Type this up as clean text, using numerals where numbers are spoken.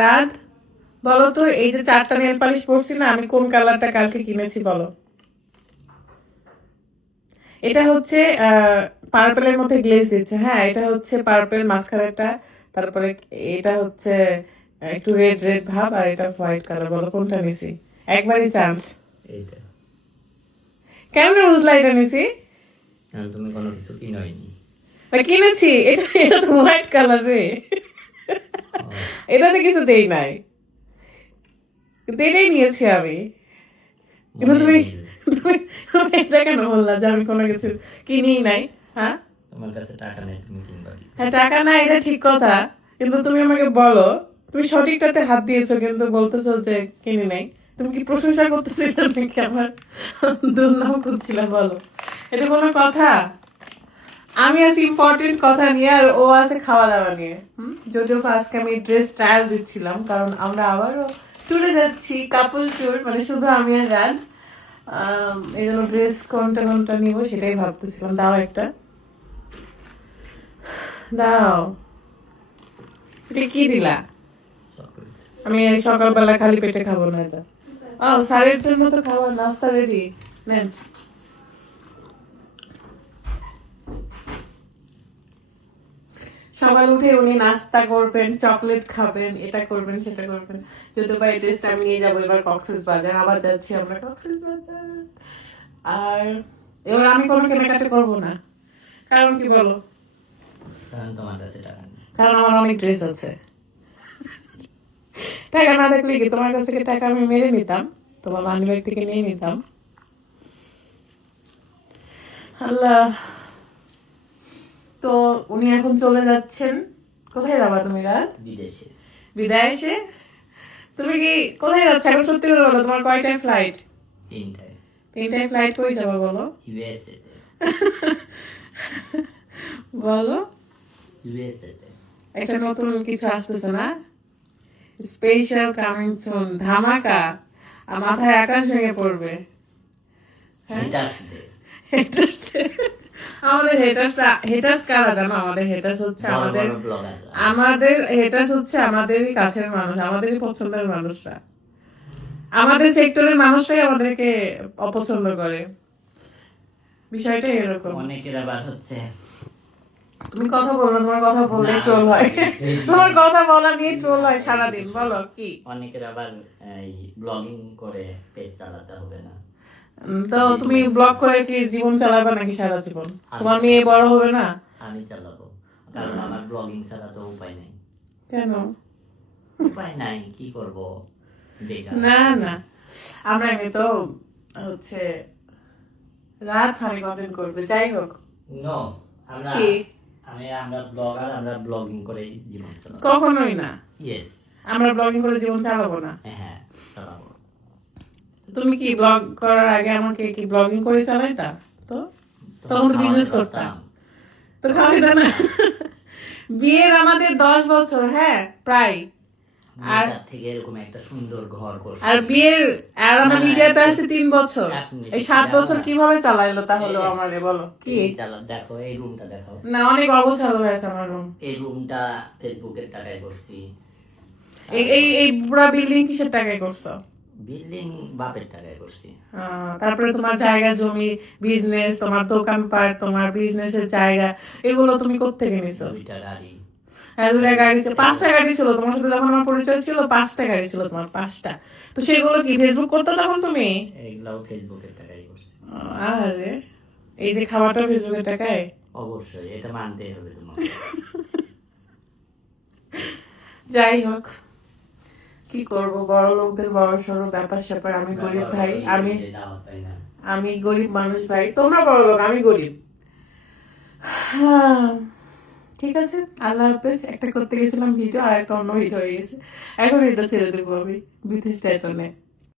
রাত, বলো তো এই যে 4টা নেল পালিশ পরছি না, আমি কোন কালারটা কালকে কিনেছি বলো? এটা হচ্ছে পার্পেলের মধ্যে গ্লেজ দিচ্ছে। হ্যাঁ, এটা হচ্ছে পার্পেল মাস্কারাটা, তারপরে এটা হচ্ছে একটু রেড রেড ভাব, আর এটা হোয়াইট কালার। বলো কোনটা নিছি? একবারই চান্স। এইটা কেমনে বুঝলা এটা নিছি? কারণ তুমি কোনো কিছু কিনোইনি। না কিনেছি, এটা এটা তো হোয়াইট কালার রে। এটাতে কিছু দেই নাই, কিন্তু এটাই নিয়েছি আমি। কিন্তু তুমি তুমি তুমি এটা কেন বললা যে আমি কোনো কিছু কিনি নাই? হ্যাঁ তোমার কাছে টাকা নেই, তুমি কিনবা কি? হ্যাঁ, টাকা না, এটা ঠিক কথা, কিন্তু তুমি আমাকে বলো, তুমি সঠিকটাতে হাত দিয়েছো কিন্তু বলতেছো যে কিনি নাই। তুমি কি প্রশংসা করতেছিলে নাকি আমার দুর্নাম করছিলাম? বলো, এটা কোনো কথা? আমি আছি ইম্পর্টেন্ট কথা নিয়ে, আর ও আছে খাওয়া দাওয়া নিয়ে। যদিও বা আজকে আমি ড্রেস ট্রায়াল দিচ্ছিলাম, কারণ আমরা আবারও ট্যুরে যাচ্ছি, কাপল ট্যুর, মানে শুধু আমি আর রাত। এই জন্য ড্রেস কোনটা কোনটা নিব সেটাই ভাবতেছিলাম। দাও একটা, দাও। এটা কি দিলা? আমি এই সকালবেলা খালি পেটে খাবো না এটা। ও, স্যারের জন্য তো খাবার নাস্তা রেডি, নেন। সকাল উঠে উনি নাস্তা করবেন, চকলেট খাবেন, এটা করবেন সেটা করবেন। যদি বা এই ড্রেসটা আমি নিয়ে যাবো এবার কক্সেস বাজার, আবার যাচ্ছি আমরা কক্সেস বাজার। আর এবার আমি কোনো কেনাকাটা করবো না। কারণ কি বলো? কারণ তোমার কাছে টাকা নেই। কারণ আমার অনেক ড্রেস আছে। টাকা না থাকলে কি তোমার কাছ থেকে টাকা আমি মেরে নিতাম, তোমার মানিব্যাগ থেকে নিয়ে নিতাম। আল্লাহ। তো উনি এখন চলে যাচ্ছেন। কোথায় যাবা তুমি রাত? বিদেশে। বিদেশে? তুমি কি কোথায় যাচ্ছ এখন? সত্যি করে বলো, তোমার কয়টায় ফ্লাইট? 3টায়। 3টায় ফ্লাইট, কই যাবা বলো? ইউএসএ তে। বলো, ইউএসএ তে। একটা নতুন কিছু আসতেছে না? স্পেশাল কামিং সুন, ধামাকা, আর মাথায় আকাশ ভেঙে পড়বে। হেটার্সদের। আমাদের হেটার্স কারা জানো? আমাদের হেটার্স হচ্ছে বড় আমাদের বড় ব্লগাররা। আমাদের হেটার্স হচ্ছে আমাদেরই কাছের মানুষ, আমাদেরই পছন্দের মানুষরা। আমাদের সেক্টরের মানুষরাই আমাদেরকে অপছন্দ করে। বিষয়টা এরকম। অনেকের আবার হচ্ছে তুমি কথা বলো, তোমার কথা বললে ট্রোল হয়। তোমার কথা বলা নিয়ে ট্রোল হয় সারাদিন। বলো কি? অনেকের আবার এই ব্লগিং করে পেজ চালাতে হবে না। তো তুমি ব্লগ করে কি জীবন চালাবে নাকি সারা জীবন? তোমার মেয়ে বড় হবে না? আমি চালাবো, কারণ আমার ব্লগিং ছাড়া তো উপায় নেই। কেন? উপায় নাই, কি করব? বেকার। না না, আমরা এমনি তো হচ্ছে রাত ফানি কন্টেন্ট করবে, যাই হোক। নো, আমরা কি? আমরা ব্লগার, আমরা ব্লগিং করে জীবন চালাবো। কখনোই না, ইয়েস। আমরা ব্লগিং করে জীবন চালাবো না। হ্যাঁ, চালাবো। তুমি কি ব্লগ করার আগে আমাকে কি ব্লগিং করে চালাইতা? তো তখন তো বিজনেস করতাম, তো খাওয়াইতা না। বিয়ের আমাদের 10 বছর, হ্যাঁ প্রায়। আর থেকে এরকম একটা সুন্দর ঘর করছি। আর বিয়ের আর আমার মিডিয়াতে আসছে 3 বছর। এই 7 বছর কিভাবে চালাইলো তাহলে আমারে বলো? কি দেখো, এই রুমটা দেখো না, অনেক অগোছালো হয়েছে আমার রুম। এই রুমটা ফেসবুকের টাকায় করছি। এই এই এই পুরো বিল্ডিং কিসের টাকায় করছো? বিল্ডিং বাপের টাকায় করছি। তারপরে তোমার জায়গা জমি, বিজনেস, তোমার দোকানপাট, তোমার বিজনেসের জায়গা, এগুলো তুমি কোত্থেকে নিছো? 2টা গাড়ি। হ্যাঁ, 2টা গাড়ি ছিল, 5টা গাড়ি ছিল তোমার সাথে যখন আমার পরিচয় ছিল। 5টা গাড়ি ছিল তোমার, 5টা। তো সেগুলো কি ফেসবুক করতে তখন তুমি? এগুলাও ফেসবুকের টাকায় করছি। আরে এই যে খাবারটা ফেসবুকের টাকায়? অবশ্যই, এটা মানতেই হবে তোমাকে। যাই হোক, কি করব, বড় লোকদের বড় সড়ো ব্যাপার স্যাপার। আমি গরিব ভাই, আমি গরিব মানুষ ভাই। তোমরা বড় লোক, আমি গরিব। ঠিক আছে, আল্লাহ হাফেজ। একটা করতে গেছিলাম ভিডিও, আর একটা অন্য ভিডিও হয়ে গেছে। এখন এটা ছেড়ে দেবো আমি বিথিস টাইটনে।